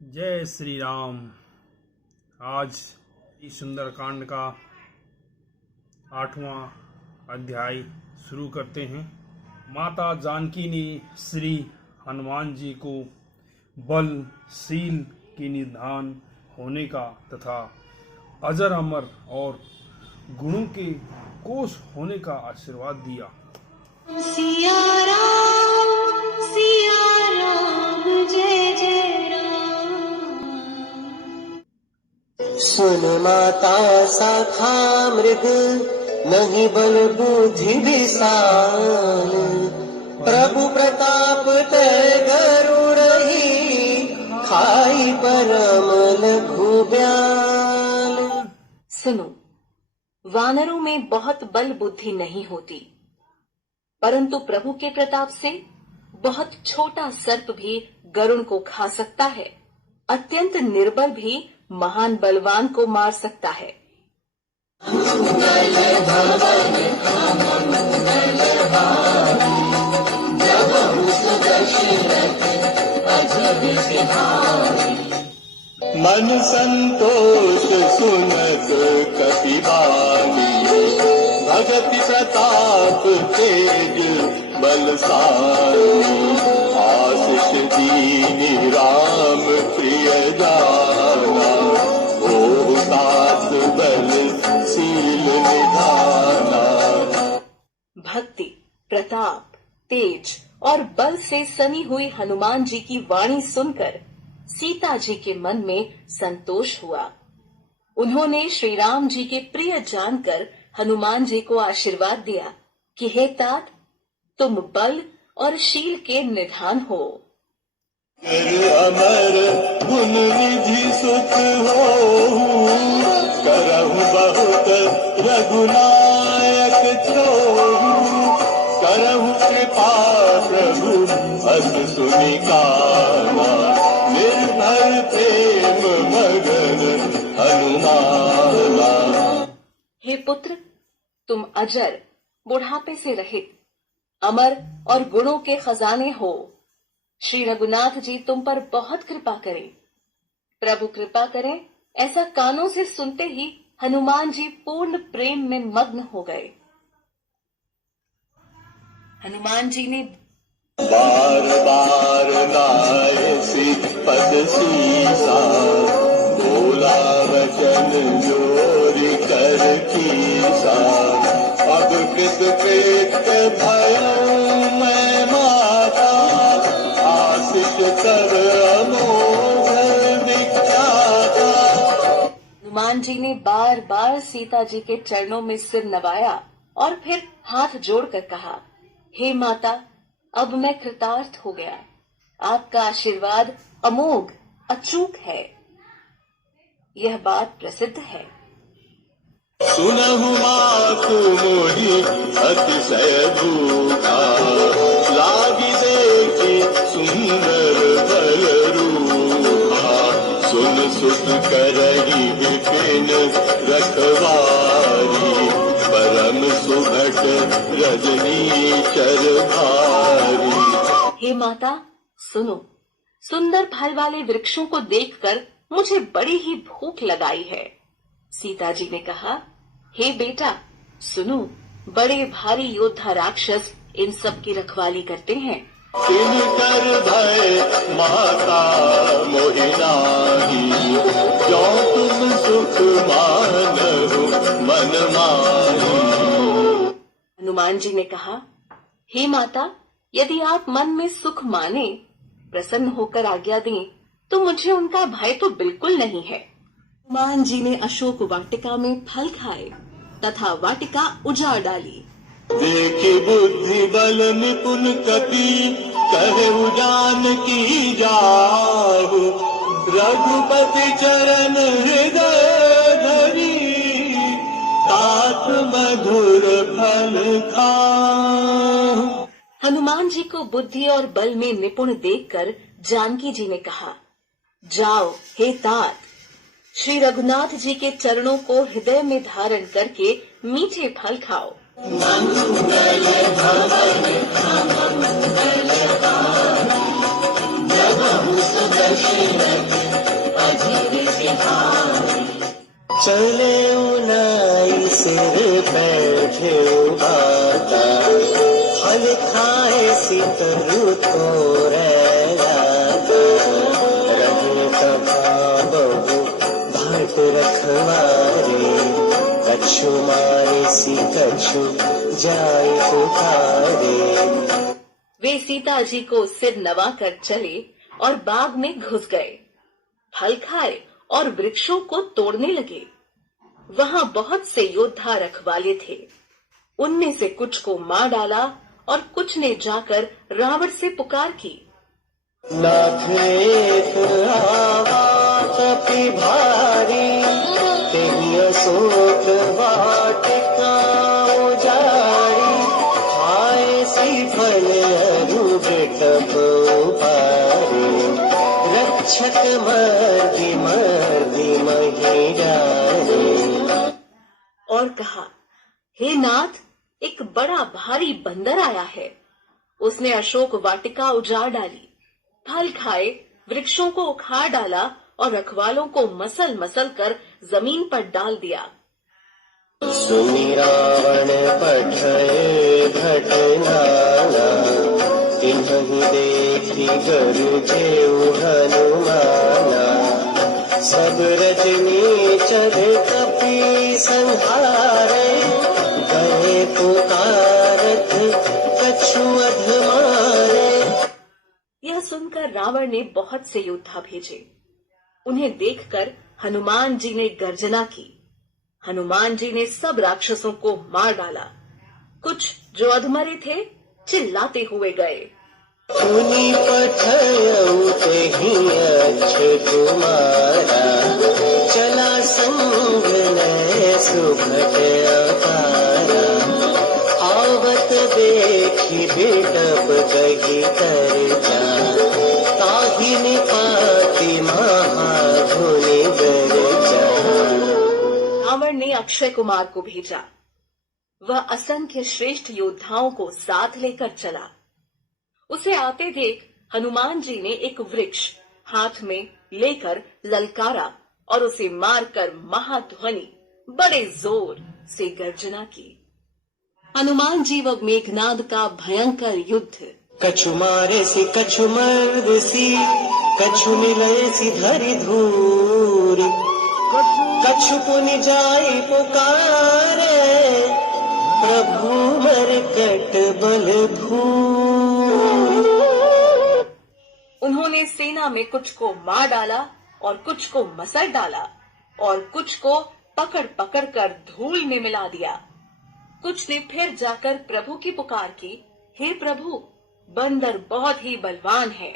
जय श्री राम। आज इस सुंदरकांड का 8वां अध्याय शुरू करते हैं। माता जानकी ने श्री हनुमान जी को बल, शील के निधान होने का तथा अजर अमर और गुणों के कोश होने का आशीर्वाद दिया। सिया राम जय जय राम। सुन माता शाखा मृग नहीं बल बुद्धि विशाल, प्रभु प्रताप तय गरुड़ ही खाई परम लघु ब्याल। सुनो, वानरों में बहुत बल बुद्धि नहीं होती, परंतु प्रभु के प्रताप से बहुत छोटा सर्प भी गरुड़ को खा सकता है। अत्यंत निर्बल भी महान बलवान को मार सकता है। मन संतोष सुनत कपिवानी, भगति प्रताप तेज बलशाली। आशीष दीनि राम प्रिय जाना, ओ सात बल शील निधाना। भक्ति, प्रताप, तेज और बल से सनी हुई हनुमान जी की वाणी सुनकर सीता जी के मन में संतोष हुआ। उन्होंने श्री राम जी के प्रिय जानकर हनुमान जी को आशीर्वाद दिया कि हे तात, तुम बल और शील के निधान हो। अमर गुण निधि सुख हो, करहु बहुत रघुनायक छोहु। करहु कृपा प्रभु अस सुनि काना, निर्भर प्रेम मगन हनुमाना। हे पुत्र, तुम अजर, बुढ़ापे से रहित, अमर और गुणों के खजाने हो। श्री रघुनाथ जी तुम पर बहुत कृपा करें। प्रभु कृपा करें, ऐसा कानों से सुनते ही हनुमान जी पूर्ण प्रेम में मग्न हो गए। हनुमान जी ने बार बार नायसी पद सीसा, बोला वचन जोरी कर कीसा। अब कृत कृत्य भयो मैं माता, आशीष कर अमोघ विख्याता। हनुमान जी ने बार बार सीता जी के चरणों में सिर नवाया और फिर हाथ जोड़कर कहा, हे माता, अब मैं कृतार्थ हो गया। आपका आशीर्वाद अमोघ, अचूक है। यह बात प्रसिद्ध है। सुनहु मातु मोहि अतिशय भूखा, लागी देखी सुंदर बल रूपा। सुन सुत करही विपिन रखवारी, परम सुभट रजनी चर भारी। हे माता, सुनो, सुंदर फल वाले वृक्षों को देखकर मुझे बड़ी ही भूख लगाई है। सीता जी ने कहा, हे बेटा, सुनो, बड़े भारी योद्धा राक्षस इन सब की रखवाली करते हैं। किन कर भय माता मोहि नाहि, जो तुम सुख मानहु मन माहि। हनुमान जी ने कहा, हे माता, यदि आप मन में सुख माने, प्रसन्न होकर आज्ञा दें, तो मुझे उनका भय तो बिल्कुल नहीं है। हनुमान जी ने अशोक वाटिका में फल खाए तथा वाटिका उजाड़ डाली। देखी बुद्धि बल निपुण कपि, कहु जानकी जाहु। रघुपति चरण हृदय धरी, तात मधुर फल खाहु। हनुमान जी को बुद्धि और बल में निपुण देखकर जानकी जी ने कहा, जाओ हे तात, श्री रघुनाथ जी के चरणों को हृदय में धारण करके मीठे फल खाओ। घेऊ बाता फल खाए सितरु तोरे लागा रहे तभा बहु भाट रखवारे कछु मारे सी कछु जाए पुकारे। वे सीता जी को सिर नवा कर चले और बाग में घुस गए, फल खाए और वृक्षों को तोड़ने लगे। वहां बहुत से योद्धा रखवाले थे, उनमें से कुछ को मार डाला और कुछ ने जाकर रावण से पुकार की। नाथ कपि भारी तेहिया सोत वाटिका उजारी खाए सी फल अरु बेटप पारे रक्षक मर्दी मर्दी मही डारे। और कहा, हे नाथ, एक बड़ा भारी बंदर आया है। उसने अशोक वाटिका उजाड़ डाली, फल खाए, वृक्षों को उखाड़ डाला और रखवालों को मसल मसल कर जमीन पर डाल दिया। सुनि रावण पठय घटनाना तिन्हि देखी गरुजेउ हनुमाना सब रजनी चढ़े कपि संहारे गए पुकारत कछु अध मारे। यह सुनकर रावण ने बहुत से योद्धा भेजे। उन्हें देखकर हनुमान जी ने गर्जना की। हनुमान जी ने सब राक्षसों को मार डाला। कुछ जो अधमरे थे चिल्लाते हुए गए। सुनि पठयउ तेहि अच्छे तुम्हारा चला संग लय सुभट अपारा आवत देखी बिटप कही कर जा ताहि निपाति महाधुनि गर जा। रावण ने अक्षय कुमार को भेजा। वह असंख्य श्रेष्ठ योद्धाओं को साथ लेकर चला। उसे आते देख हनुमान जी ने एक वृक्ष हाथ में लेकर ललकारा और उसे मारकर महाध्वनि बड़े जोर से गर्जना की। हनुमान जी व मेघनाद का भयंकर युद्ध। कछु मारे सी कछु मर्द सी कछु मिलय सी धरि धूर कछु पुनि जाई पुकारे प्रभु मरकट बल भूर। उन्होंने सेना में कुछ को मार डाला और कुछ को मसल डाला और कुछ को पकड़ पकड़ कर धूल में मिला दिया। कुछ ने फिर जाकर प्रभु की पुकार की, हे प्रभु, बंदर बहुत ही बलवान है।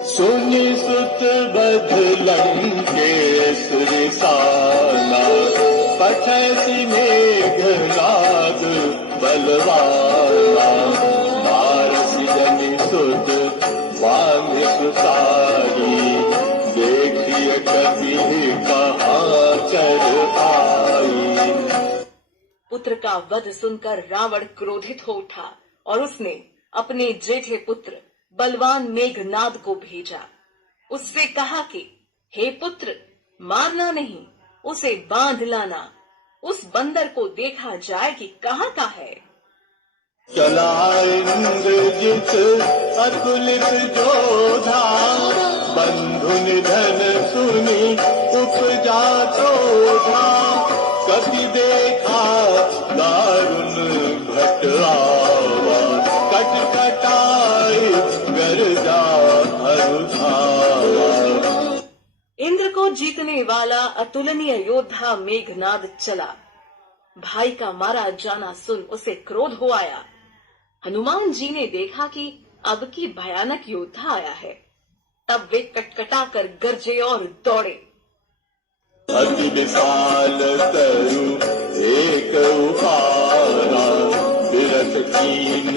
सुनि सुत बध लंकेश्वर साला पठयसि मेघनाद बलवाना मारसि जनि सुत वांग सुतारी देखिए कभी कहाँ चढ़ आई। पुत्र का वध सुनकर रावण क्रोधित हो उठा और उसने अपने जेठे पुत्र बलवान मेघनाद को भेजा। उससे कहा कि हे पुत्र, मारना नहीं, उसे बांध लाना। उस बंदर को देखा जाए कि कहाँ का है। चला इंद्रजित अतुलित जोधा बंधु निधन सुनी उपजा क्रोधा कभी देखा दारुण घटरावा कटकटाई गरजा हरुधावा। इंद्र को जीतने वाला अतुलनीय योद्धा मेघनाद चला। भाई का मारा जाना सुन उसे क्रोध हो आया। हनुमान जी ने देखा कि अब की भयानक योद्धा आया है। तब वे कटकटा कर गरजे और दौड़े। अति विशाल तरु एक उपारा विरथ कीन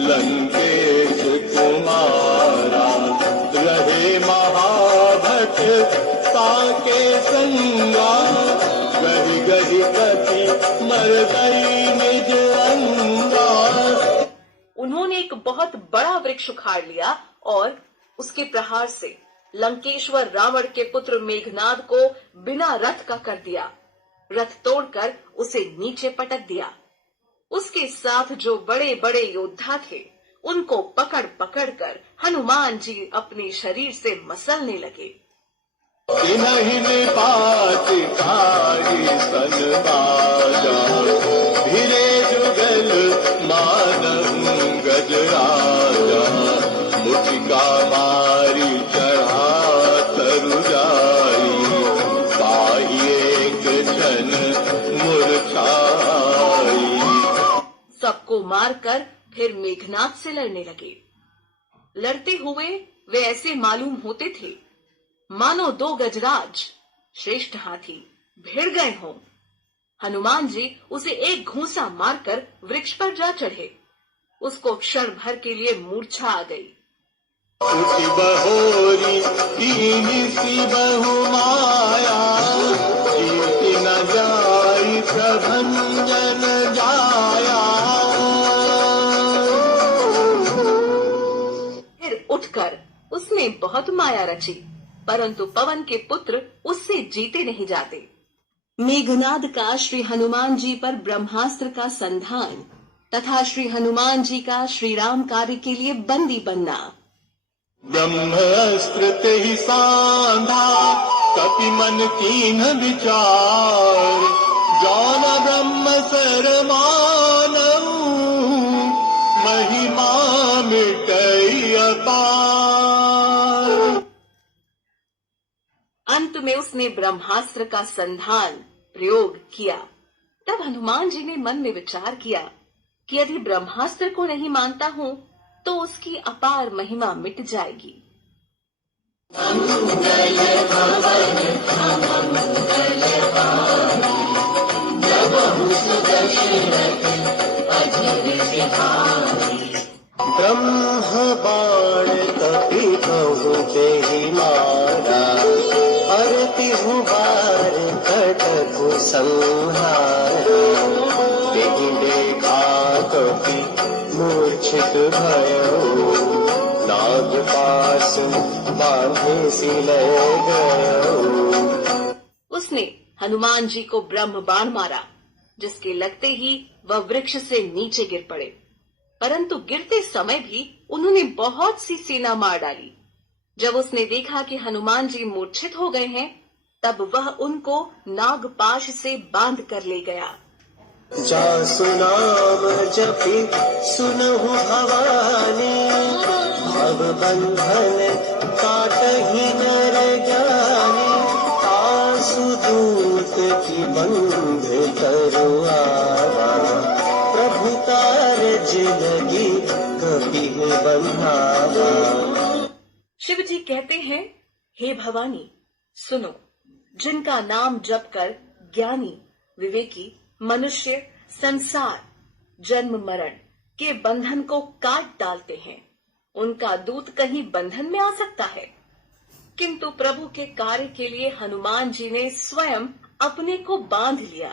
लंकेश कुमारा रहे महाभट ताके संगा गहि गहि कपि मर गई निज अंगा। उन्होंने एक बहुत बड़ा वृक्ष उखाड़ लिया और उसके प्रहार से लंकेश्वर रावण के पुत्र मेघनाद को बिना रथ का कर दिया। रथ तोड़कर उसे नीचे पटक दिया। उसके साथ जो बड़े बड़े योद्धा थे उनको पकड़ पकड़ कर हनुमान जी अपने शरीर से मसलने लगे। तिनहि निपात कारी सन बाजा, भिरे जुगल मानहु गजराजा, मुटिका मारी चढ़ा तरु जाई, पाहि एक क्षण मूर्छाई। सबको मारकर फिर मेघनाद से लड़ने लगे। लड़ते हुए वे ऐसे मालूम होते थे मानो दो गजराज श्रेष्ठ हाथी भिड़ गए हों। हनुमान जी उसे एक घूंसा मारकर वृक्ष पर जा चढ़े। उसको क्षण भर के लिए मूर्छा आ गई। उठी बहोरी तीन सी बहु माया, जीति न जाई प्रभंजन जाया। फिर उठकर उसने बहुत माया रची, परंतु पवन के पुत्र उससे जीते नहीं जाते। मेघनाद का श्री हनुमान जी पर ब्रह्मास्त्र का संधान तथा श्री हनुमान जी का श्री राम कार्य के लिए बंदी बनना। ब्रह्मास्त्र तेहि सांधा, कपि मन कीन विचार, जौन ब्रह्म सर मानऊ, महिमा मिटई अपार। अंत में उसने ब्रह्मास्त्र का संधान प्रयोग किया। तब हनुमान जी ने मन में विचार किया कि यदि ब्रह्मास्त्र को नहीं मानता हूँ तो उसकी अपार महिमा मिट जाएगी। ब्रह्म बाण कपि कहु तेहि मारा, अरतिहु बार कटकु संहारा। तेहि देखा कपि मूर्छित भयो, नागपाश बांधे सिलय गयो। उसने हनुमान जी को ब्रह्म बाण मारा, जिसके लगते ही वह वृक्ष से नीचे गिर पड़े। परंतु गिरते समय भी उन्होंने बहुत सी सेना मार डाली। जब उसने देखा कि हनुमान जी मूर्छित हो गए हैं, तब वह उनको नागपाश से बांध कर ले गया। जासु नाम जपि सुनहु भवानी, भव बंधन काटहि नर ज्ञानी। आसु दूत की बंध तरुआवा, प्रभु कारज लगी कपिहि बंधावा। शिव जी कहते हैं, हे भवानी सुनो, जिनका नाम जप कर ज्ञानी विवेकी मनुष्य संसार जन्म मरण के बंधन को काट डालते हैं, उनका दूत कहीं बंधन में आ सकता है। किंतु प्रभु के कार्य के लिए हनुमान जी ने स्वयं अपने को बांध लिया।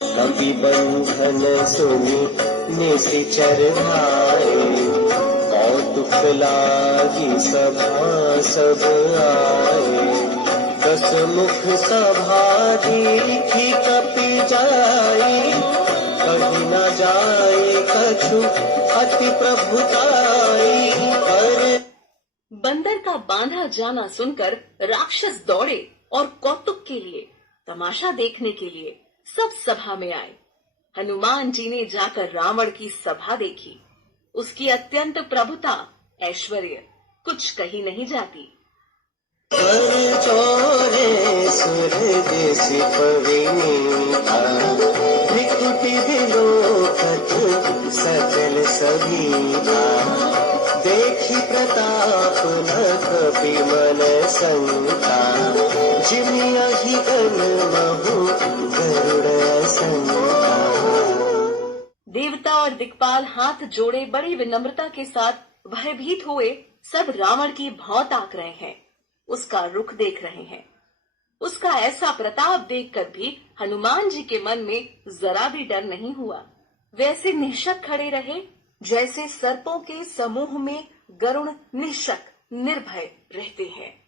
कपि बंधन सुनि निशिचर धाये, कौतुक लागी सभा सब आए। दस मुख सभा देखी कपि जाई, कहि न जाए कछु अति प्रभुताई। अरे बंदर का बांधा जाना सुनकर राक्षस दौड़े और कौतुक के लिए, तमाशा देखने के लिए सब सभा में आए। हनुमान जी ने जाकर रावण की सभा देखी। उसकी अत्यंत प्रभुता ऐश्वर्य कुछ कही नहीं जाती। कर चोरे सुर देसी पविनीता, विकुटि विलोकत सकल सभीता। देखी प्रताप न कपि मन संता, जिमियहि गण महु गरुड़ संता। देवता और दिक्पाल हाथ जोड़े बड़ी विनम्रता के साथ भयभीत हुए सब रावण की भौं ताक रहे हैं, उसका रुख देख रहे हैं। उसका ऐसा प्रताप देखकर भी हनुमान जी के मन में जरा भी डर नहीं हुआ। वैसे निश्चल खड़े रहे जैसे सर्पों के समूह में गरुड़ निशक निर्भय रहते हैं।